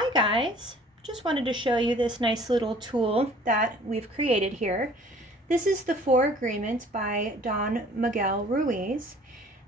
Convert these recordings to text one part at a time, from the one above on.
Hi guys, just wanted to show you this nice little tool that we've created here. This is the 4 Agreements by Don Miguel Ruiz.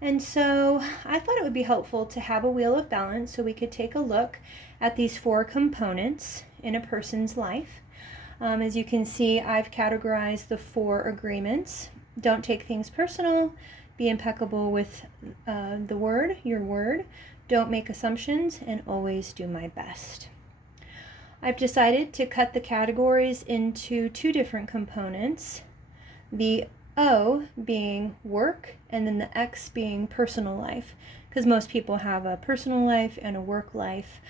And so I thought it would be helpful to have a wheel of balance so we could take a look at these 4 components in a person's life. As you can see, I've categorized the 4 agreements. Don't take things personal, be impeccable with your word, don't make assumptions, and always do my best. I've decided to cut the categories into 2 different components, the O being work and then the X being personal life, because most people have a personal life and a work life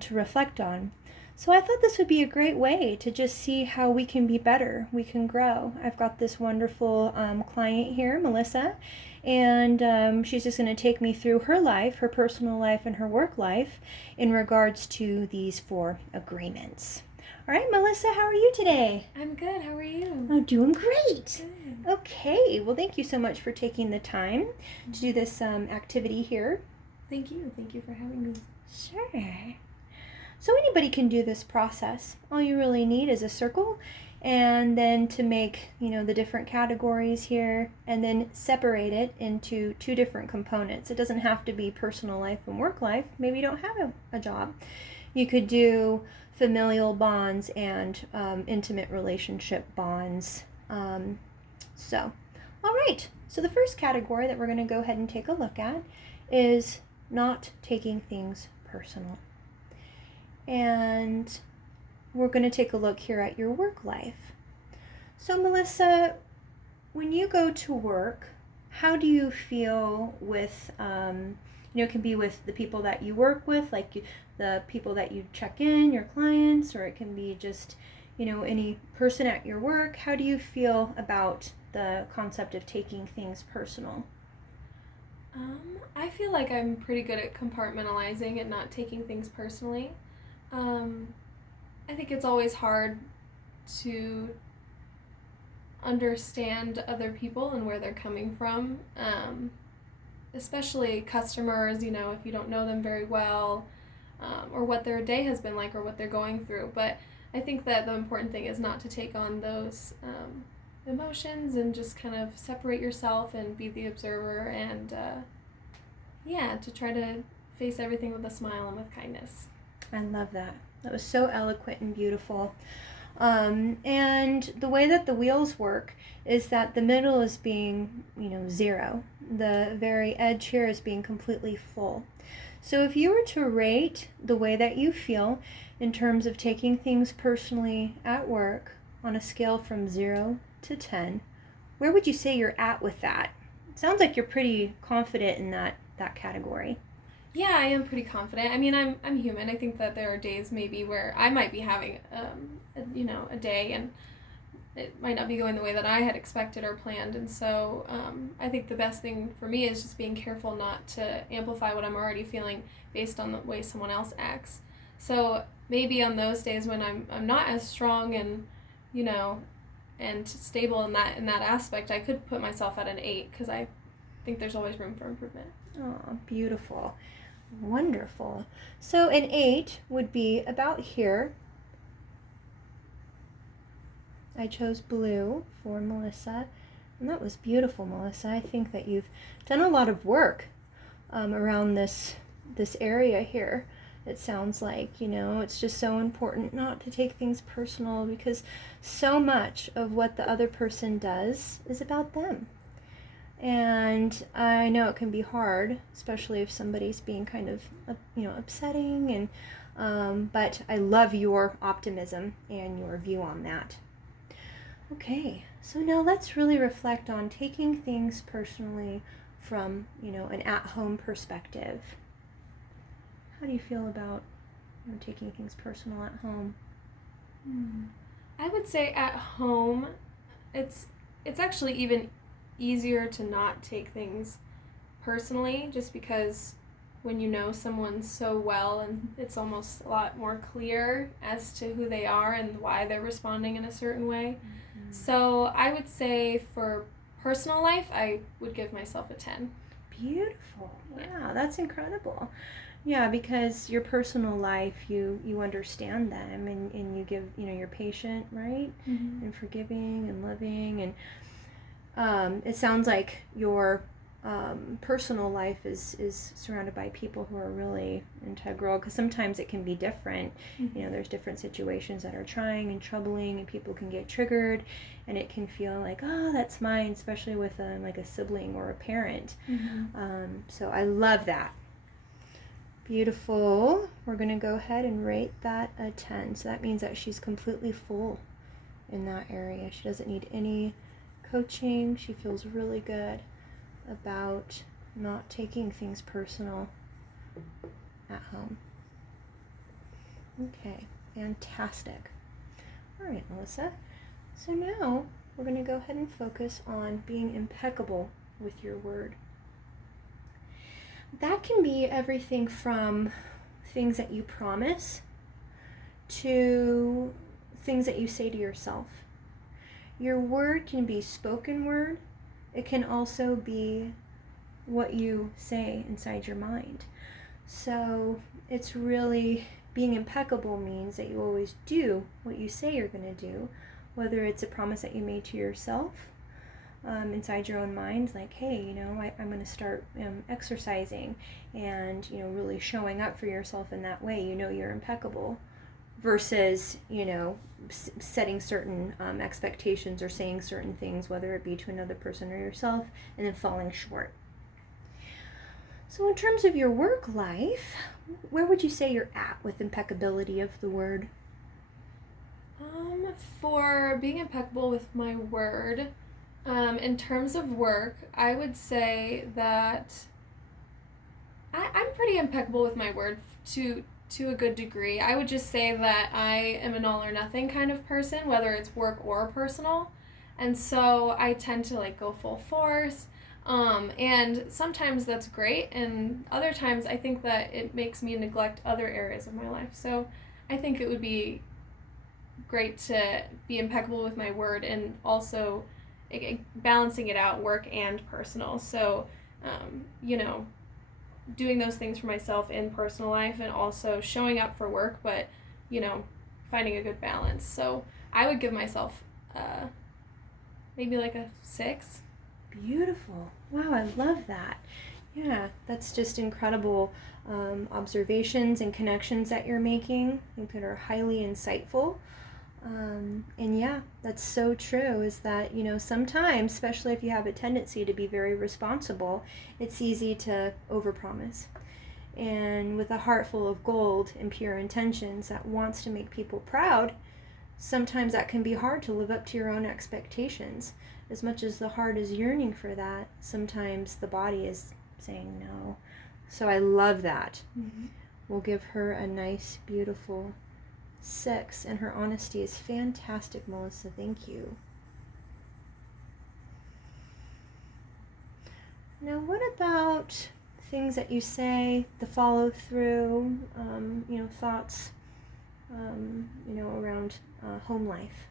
to reflect on. So I thought this would be a great way to just see how we can be better, we can grow. I've got this wonderful client here, Melissa, and she's just going to take me through her life, her personal life, and her work life in regards to these 4 agreements. All right, Melissa, how are you today? I'm good. How are you? I'm doing great. Good. Okay, well, thank you so much for taking the time to do this activity here. Thank you. Thank you for having me. Sure. So anybody can do this process. All you really need is a circle, and then to make, the different categories here, and then separate it into 2 different components. It doesn't have to be personal life and work life. Maybe you don't have a job. You could do familial bonds and intimate relationship bonds. All right. So the first category that we're going to go ahead and take a look at is not taking things personal. And we're going to take a look here at your work life. So Melissa, when you go to work, how do you feel with, it can be with the people that you work with, like the people that you check in, your clients, or it can be just, any person at your work. How do you feel about the concept of taking things personal? I feel like I'm pretty good at compartmentalizing and not taking things personally. I think it's always hard to understand other people and where they're coming from, especially customers, if you don't know them very well, or what their day has been like or what they're going through. But I think that the important thing is not to take on those emotions and just kind of separate yourself and be the observer and, to try to face everything with a smile and with kindness. I love that. That was so eloquent and beautiful. And the way that the wheels work is that the middle is being, 0. The very edge here is being completely full. So if you were to rate the way that you feel in terms of taking things personally at work on a scale from 0 to 10, where would you say you're at with that? It sounds like you're pretty confident in that category. Yeah, I am pretty confident. I mean, I'm human. I think that there are days maybe where I might be having, a day and it might not be going the way that I had expected or planned. And so I think the best thing for me is just being careful not to amplify what I'm already feeling based on the way someone else acts. So maybe on those days when I'm not as strong and, and stable in that aspect, I could put myself at an 8 because I think there's always room for improvement. Oh, beautiful. Wonderful. So an 8 would be about here. I chose blue for Melissa, and that was beautiful, Melissa. I think that you've done a lot of work around this area here. It sounds like, it's just so important not to take things personal because so much of what the other person does is about them. And I know it can be hard, especially if somebody's being kind of, upsetting. But I love your optimism and your view on that. Okay, so now let's really reflect on taking things personally from, an at-home perspective. How do you feel about taking things personal at home? I would say at home, it's actually even easier to not take things personally just because when you know someone so well and it's almost a lot more clear as to who they are and why they're responding in a certain way. Mm-hmm. So I would say for personal life, I would give myself a 10. Beautiful. Wow, that's incredible. Yeah, because your personal life, you understand them, and you give, you're patient, right? Mm-hmm. And forgiving and loving. And it sounds like your personal life is surrounded by people who are really integral, because sometimes it can be different. Mm-hmm. There's different situations that are trying and troubling, and people can get triggered, and it can feel like, oh, that's mine, especially with like a sibling or a parent. Mm-hmm. So I love that. Beautiful. We're going to go ahead and rate that a 10. So that means that she's completely full in that area. She doesn't need any coaching. She feels really good about not taking things personal at home. Okay, fantastic. All right, Melissa. So now we're going to go ahead and focus on being impeccable with your word. That can be everything from things that you promise to things that you say to yourself. Your word can be spoken word. It can also be what you say inside your mind. So it's really, being impeccable means that you always do what you say you're going to do, whether it's a promise that you made to yourself inside your own mind, like, hey, I'm going to start exercising, and really showing up for yourself in that way. You're impeccable, versus setting certain expectations or saying certain things, whether it be to another person or yourself, and then falling short. So in terms of your work life, where would you say you're at with impeccability of the word? For being impeccable with my word, in terms of work, I would say that I'm pretty impeccable with my word to a good degree. I would just say that I am an all or nothing kind of person, whether it's work or personal. And so I tend to go full force. And sometimes that's great, and other times I think that it makes me neglect other areas of my life. So I think it would be great to be impeccable with my word, and also balancing it out, work and personal. So, doing those things for myself in personal life, and also showing up for work, but, finding a good balance. So I would give myself maybe a 6. Beautiful. Wow, I love that. Yeah, that's just incredible observations and connections that you're making. I think that are highly insightful. And yeah, that's so true, is that, sometimes, especially if you have a tendency to be very responsible, it's easy to overpromise. And with a heart full of gold and pure intentions that wants to make people proud, sometimes that can be hard to live up to your own expectations. As much as the heart is yearning for that, sometimes the body is saying no. So I love that. Mm-hmm. We'll give her a nice, beautiful 6, and her honesty is fantastic, Melissa. Thank you. Now, what about things that you say, the follow through, thoughts, around home life?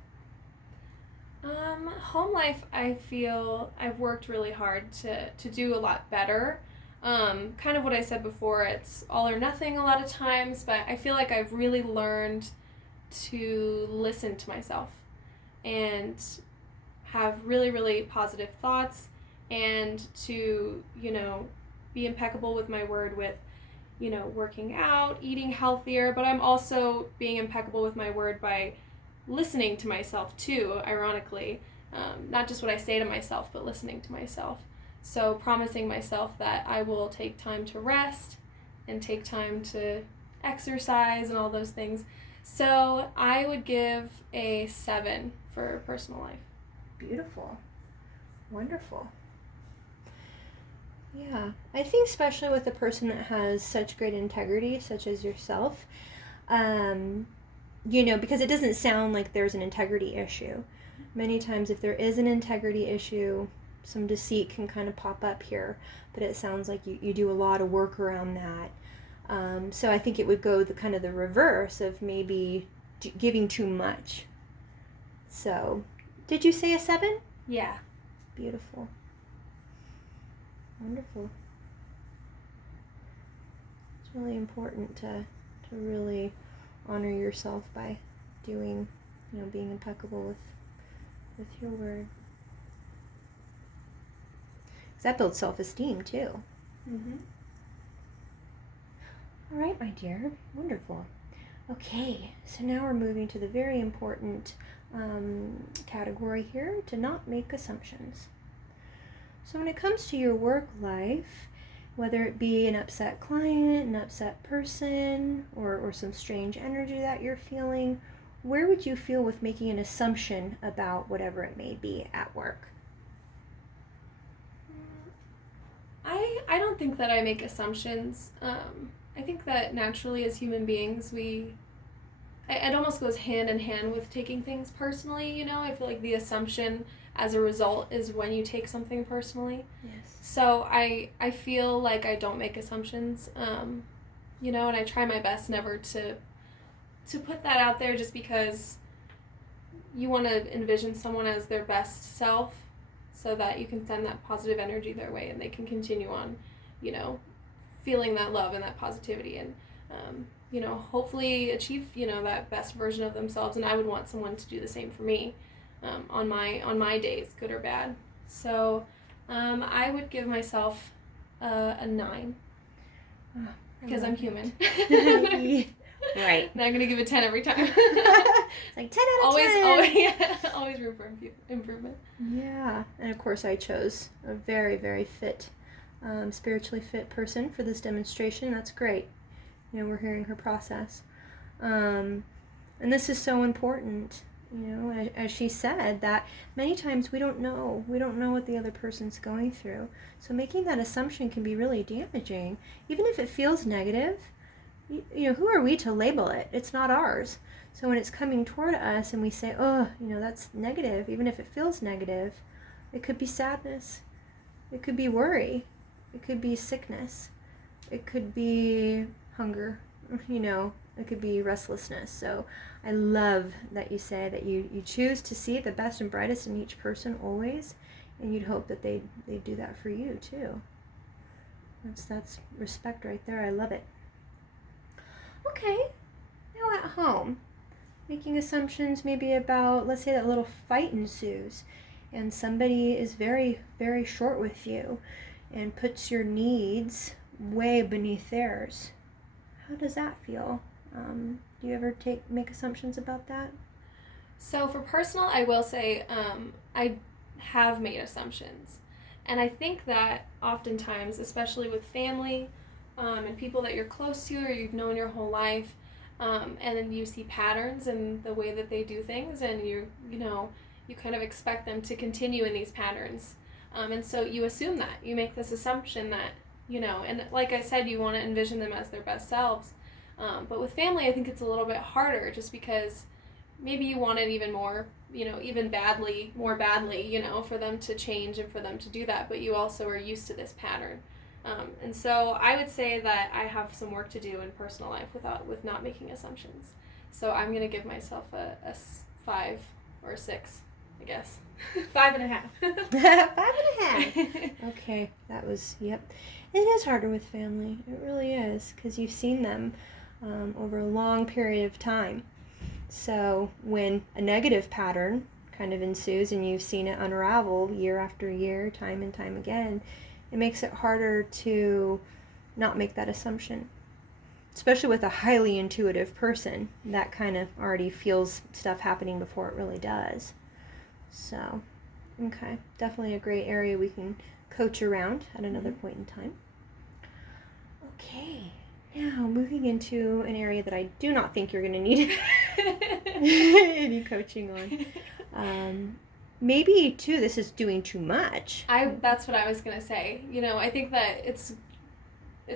Home life, I feel I've worked really hard to do a lot better. Kind of what I said before, it's all or nothing a lot of times, but I feel like I've really learned to listen to myself and have really, really positive thoughts, and to, be impeccable with my word with, working out, eating healthier, but I'm also being impeccable with my word by listening to myself too, ironically. Not just what I say to myself, but listening to myself. So promising myself that I will take time to rest and take time to exercise and all those things. So I would give a 7 for personal life. Beautiful. Wonderful. Yeah, I think especially with a person that has such great integrity, such as yourself, because it doesn't sound like there's an integrity issue. Many times if there is an integrity issue, some deceit can kind of pop up here, but it sounds like you do a lot of work around that. So I think it would go the reverse of maybe giving too much. So, did you say a 7? Yeah. Beautiful. Wonderful. really important to really honor yourself by doing, being impeccable with your word. Because that builds self-esteem too. Mm-hmm. All right, my dear. Wonderful. Okay, so now we're moving to the very important category here, to not make assumptions. So when it comes to your work life, whether it be an upset client, an upset person, or some strange energy that you're feeling, where would you feel with making an assumption about whatever it may be at work? I don't think that I make assumptions. I think that naturally as human beings, it almost goes hand in hand with taking things personally, I feel like the assumption as a result is when you take something personally. Yes. So I feel like I don't make assumptions, and I try my best never to put that out there, just because you want to envision someone as their best self so that you can send that positive energy their way and they can continue on, feeling that love and that positivity and, hopefully achieve, that best version of themselves. And I would want someone to do the same for me on my days, good or bad. So I would give myself a 9 because I'm human. Right. Not going to give it 10 every time. It's like 10 out of 10. Always room for improvement. Yeah. And of course I chose a very, very fit, spiritually fit person for this demonstration. That's great. We're hearing her process. And this is so important, as she said, that many times we don't know what the other person's going through. So making that assumption can be really damaging. Even if it feels negative, who are we to label it? It's not ours. So when it's coming toward us and we say, oh, that's negative, even if it feels negative, it could be sadness. It could be worry. It could be sickness. It could be hunger, it could be restlessness. So I love that you say that you choose to see the best and brightest in each person always, and you'd hope that they do that for you too. That's respect right there. I love it. Okay, now at home, making assumptions maybe about, let's say that little fight ensues and somebody is very, very short with you and puts your needs way beneath theirs. How does that feel? Do you ever make assumptions about that? So for personal, I will say I have made assumptions. And I think that oftentimes, especially with family and people that you're close to or you've known your whole life, and then you see patterns in the way that they do things, and you kind of expect them to continue in these patterns. And so you assume that. You make this assumption that, and like I said, you want to envision them as their best selves. But with family, I think it's a little bit harder just because maybe you want it even more, even more badly, for them to change and for them to do that. But you also are used to this pattern. And so I would say that I have some work to do in personal life with not making assumptions. So I'm going to give myself a 5 or a 6, I guess. 5.5. 5.5. Okay, that was, yep. It is harder with family. It really is, because you've seen them over a long period of time. So when a negative pattern kind of ensues and you've seen it unravel year after year, time and time again, it makes it harder to not make that assumption. Especially with a highly intuitive person that kind of already feels stuff happening before it really does. So, okay, definitely a great area we can coach around at another point in time. Okay, now moving into an area that I do not think you're going to need any coaching on. Maybe, too, this is doing too much. That's what I was going to say. I think that it's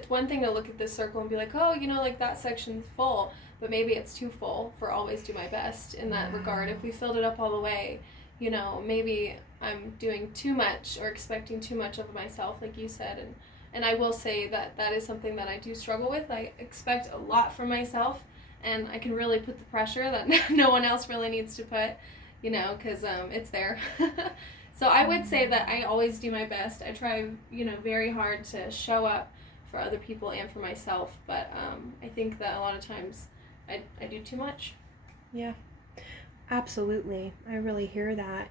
one thing to look at this circle and be like, oh, like that section's full, but maybe it's too full for always do my best in that regard. If we filled it up all the way, maybe I'm doing too much or expecting too much of myself, like you said. And I will say that is something that I do struggle with. I expect a lot from myself, and I can really put the pressure that no one else really needs to put, because it's there. So I would say that I always do my best. I try, very hard to show up for other people and for myself. But I think that a lot of times I do too much. Yeah, absolutely. I really hear that.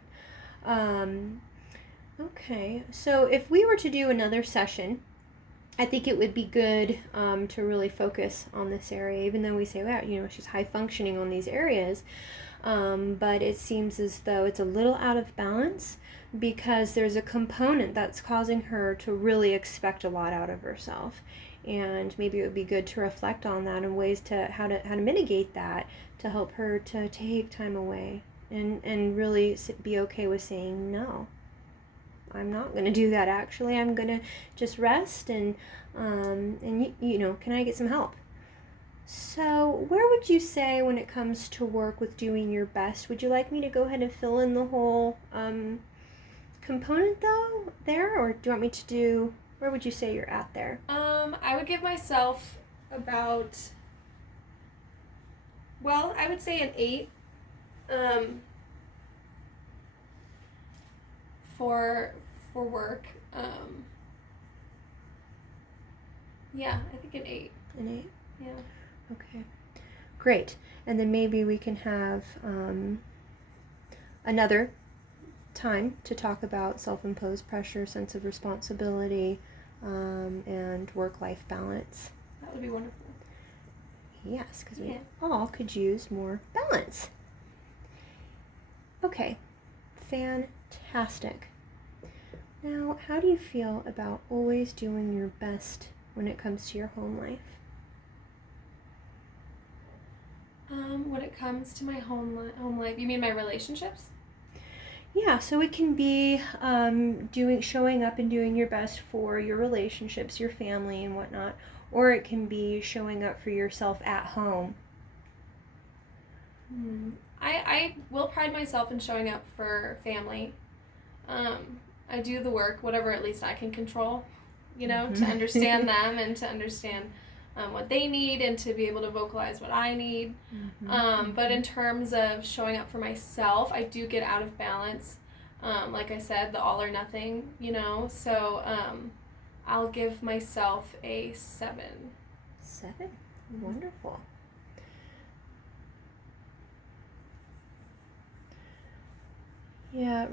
Okay, so if we were to do another session, I think it would be good to really focus on this area, even though we say, wow, she's high functioning on these areas. But it seems as though it's a little out of balance because there's a component that's causing her to really expect a lot out of herself. And maybe it would be good to reflect on that and ways to how to mitigate that to help her to take time away and really be okay with saying no. I'm not going to do that, actually. I'm going to just rest and can I get some help? So where would you say when it comes to work with doing your best, would you like me to go ahead and fill in the whole component though there, or do you want me to do, where would you say you're at there? I would give myself about, well, I would say an 8. For work, yeah, I think an 8. An 8? Yeah. Okay, great. And then maybe we can have another time to talk about self-imposed pressure, sense of responsibility, and work-life balance. That would be wonderful. Yes, because we all could use more balance. Okay, fantastic. Now, how do you feel about always doing your best when it comes to your home life? When it comes to my home life, you mean my relationships? Yeah, so it can be showing up and doing your best for your relationships, your family and whatnot, or it can be showing up for yourself at home. I will pride myself in showing up for family. I do the work, whatever at least I can control, to understand them and to understand what they need and to be able to vocalize what I need. But in terms of showing up for myself, I do get out of balance. Like I said, the all or nothing, so I'll give myself a 7. 7? Wonderful. Yeah,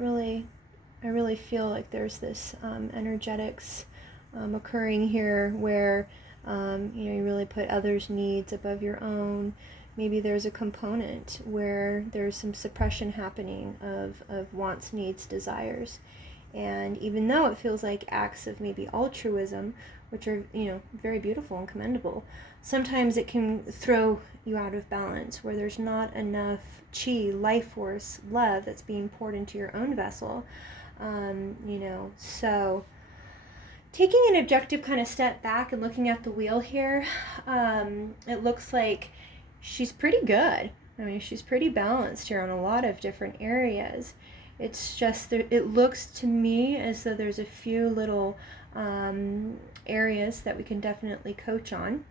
I really feel like there's this energetics occurring here where you really put others' needs above your own. Maybe there's a component where there's some suppression happening of wants, needs, desires. And even though it feels like acts of maybe altruism, which are, very beautiful and commendable, sometimes it can throw you out of balance where there's not enough chi, life force, love that's being poured into your own vessel. So taking an objective kind of step back and looking at the wheel here, it looks like she's pretty good. I mean, she's pretty balanced here on a lot of different areas. It's just, it looks to me as though there's a few little areas that we can definitely coach on.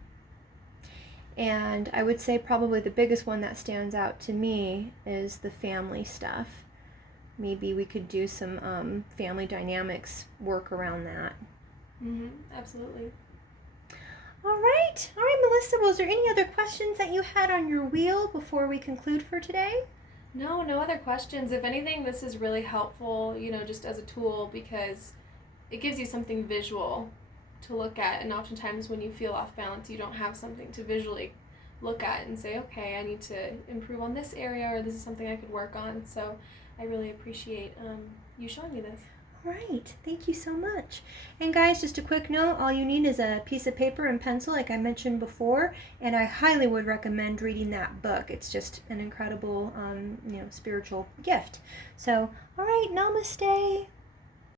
And I would say probably the biggest one that stands out to me is the family stuff. Maybe we could do some family dynamics work around that. Absolutely. All right, Melissa, was there any other questions that you had on your wheel before we conclude for today? No other questions. If anything, this is really helpful, just as a tool, because it gives you something visual to look at. And oftentimes when you feel off balance, you don't have something to visually look at and say, okay, I need to improve on this area, or this is something I could work on. So I really appreciate you showing me this. Right, thank you so much. And guys, just a quick note, all you need is a piece of paper and pencil like I mentioned before, and I highly would recommend reading that book. It's just an incredible spiritual gift. So, all right, namaste.